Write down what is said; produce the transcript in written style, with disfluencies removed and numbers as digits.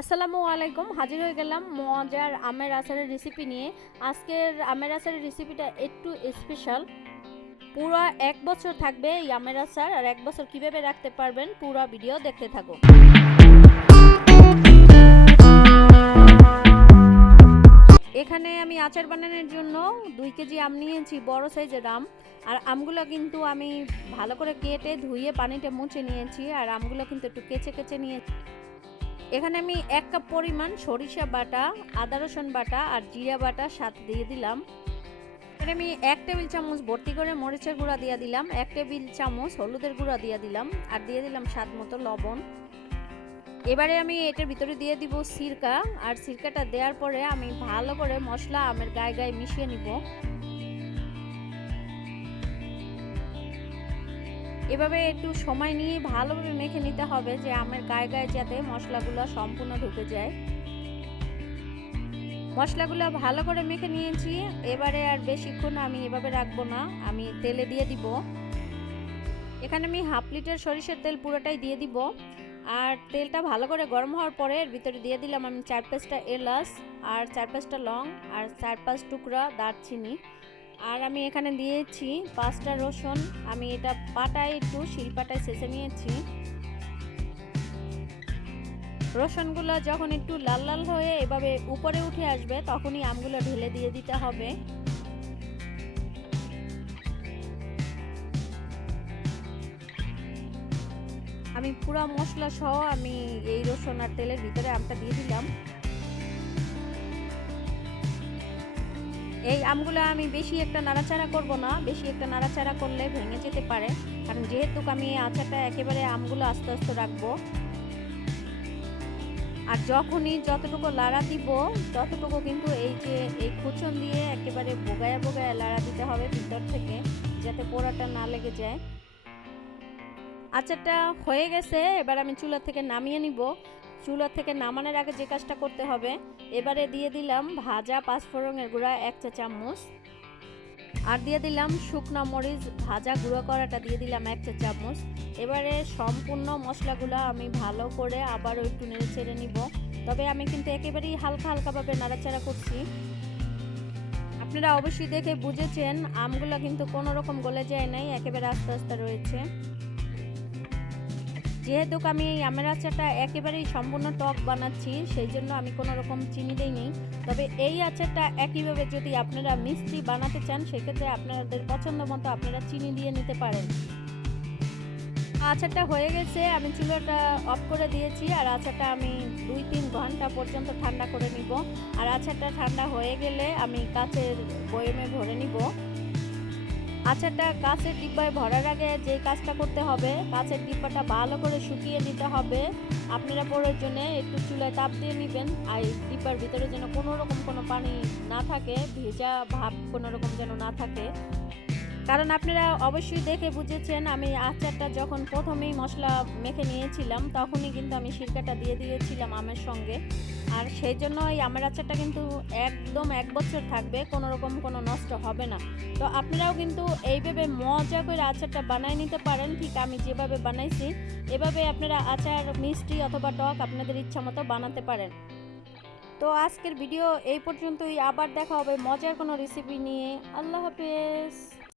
আসসালামু আলাইকুম। হাজির হয়ে গেলাম মজার আমের আচারের রেসিপি নিয়ে। আজকের আমের আচারের রেসিপিটা একটু স্পেশাল। পুরো 1 বছর থাকবে এই আমের আচার, আর 1 বছর কিভাবে রাখতে পারবেন পুরো ভিডিও দেখতে থাকুন। এখানে আমি আচার বানানোর জন্য 2 কেজি আম নিয়েছি, বড় সাইজের আম। আর আমগুলো কিন্তু আমি ভালো করে কেটে ধুয়ে পানিতে মুছে নিয়েছি, আর আমগুলো কিন্তু একটু কেচে কেচে নিয়েছি। এখানে আমি 1 কাপ পরিমাণ সরিষা বাটা, আদা রসুন বাটা আর জিরা বাটা সাথে দিয়ে দিলাম। এখানে আমি 1 টেবিল চামচ ভর্তি করে মরিচের গুঁড়া দিয়ে দিলাম, 1 টেবিল চামচ হলুদের গুঁড়া দিয়ে দিলাম, আর দিয়ে দিলাম স্বাদ মতো লবণ। এবারে আমি এটার ভিতরে দিয়ে দিব সিরকা, আর সিরকাটা দেওয়ার পরে আমি ভালো করে মশলা আমের গায়ে গায়ে মিশিয়ে নিব। এভাবে একটু সময় নিয়ে ভালোভাবে মেখে নিতে হবে, যে আমের গায়ে গায়ে যাতে মশলাগুলো সম্পূর্ণ ঢুকে যায়। মশলাগুলো ভালো করে মেখে নিয়েছি। এবারে আর বেশিক্ষণ আমি এভাবে রাখবো না, আমি তেলে দিয়ে দিব। এখানে আমি 1/2 লিটার সরিষার তেল পুরোটাই দিয়ে দিব। আর তেলটা ভালো করে গরম হওয়ার পরে এর ভিতরে দিয়ে দিলাম আমি 4-5টা এলাচ, আর 4-5টা লং, আর 4-5 টুকরা দারচিনি। আর আমি এখানে দিয়েছি 5টা রসুন। আমি এটা পাটায় একটু শিলপাটায় ছেঁচে নিয়েছি। রসুনগুলো যখন একটু লাল লাল হয়ে এভাবে উপরে উঠে আসবে, তখনই আমগুলো ঢেলে দিয়ে দিতে হবে। আমি পুরো মশলা সহ আমি এই রসুন আর তেলের ভিতরে আমটা দিয়ে দিলাম। এই আমগুলো আমি বেশি একটা নাড়াচাড়া করব না, বেশি একটা নাড়াচাড়া করলে ভেঙে যেতে পারে, কারণ যেহেতু আমি আচারটা একেবারে আমগুলো আস্তে আস্তে রাখবো। আর যখনই যতটুকু লাড়া দিব ততটুকু কিন্তু এই কুচন দিয়ে একেবারে বোগায়া বোগায়া লাড়া দিতে হবে ভিতর থেকে, যাতে পোড়াটা না লেগে যায়। আচারটা হয়ে গেছে, এবার আমি চুলা থেকে নামিয়ে নিব। চুলা থেকে নামানোর আগে যে কাজটা করতে হবে, এবারে দিয়ে দিলাম ভাজা পাঁচফোড়নের গুঁড়া 1 চা চামচ, আর দিয়ে দিলাম শুকনো মরিচ ভাজা গুঁড়ো করাটা দিয়ে দিলাম 1 চা চামচ। এবারে সম্পূর্ণ মশলাগুলো আমি ভালো করে আবারও একটু নেড়ে চেড়ে নিব, তবে আমি কিন্তু একেবারেই হালকা হালকাভাবে নাড়াচাড়া করছি। আপনারা অবশ্যই দেখে বুঝেছেন আমগুলো কিন্তু কোনো রকম গলে যায় নাই, একেবারে আস্তে আস্তে রয়েছে। যেহেতু আমি এই আমের আচারটা একেবারেই সম্পূর্ণ টক বানাচ্ছি, সেই জন্য আমি কোনো রকম চিনি দিইনি। তবে এই আচারটা একইভাবে যদি আপনারা মিষ্টি বানাতে চান, সেক্ষেত্রে আপনাদের পছন্দ মতো আপনারা চিনি দিয়ে নিতে পারেন। আচারটা হয়ে গেছে, আমি চুলাটা অফ করে দিয়েছি, আর আচারটা আমি 2-3 ঘন্টা পর্যন্ত ঠান্ডা করে নিব। আর আচারটা ঠান্ডা হয়ে গেলে আমি কাচের বয়ামে ভরে নিব। আচারটা কাঁচের ডিব্বায় ভরার আগে যে কাজটা করতে হবে, কাঁচের ডিব্বাটা ভালো করে শুকিয়ে নিতে হবে। আপনারা প্রয়োজনে একটু চুলায় তাপ দিয়ে নেবেন, আর ডিব্বার ভিতরে যেন কোনো রকম কোনো পানি না থাকে, ভেজা ভাব কোনো রকম যেন না থাকে। কারণ আপনারা অবশ্যই দেখে বুঝেছেন আমি আচারটা যখন প্রথমেই মশলা মেখে নিয়েছিলাম, তখনই কিন্তু আমি সিরকাটা দিয়ে দিয়েছিলাম আমের সঙ্গে। আর সেই জন্য এই আমের আচারটা কিন্তু একদম 1 বছর থাকবে, কোনো রকম কোনো নষ্ট হবে না। তো আপনারাও কিন্তু এইভাবে মজা করে আচারটা বানায় নিতে পারেন, ঠিক আমি যেভাবে বানাইছি এভাবে আপনারা আচার মিষ্টি অথবা টক আপনাদের ইচ্ছা মতো বানাতে পারেন। তো আজকের ভিডিও এই পর্যন্তই, আবার দেখা হবে মজার কোনো রেসিপি নিয়ে। আল্লাহ হাফেজ।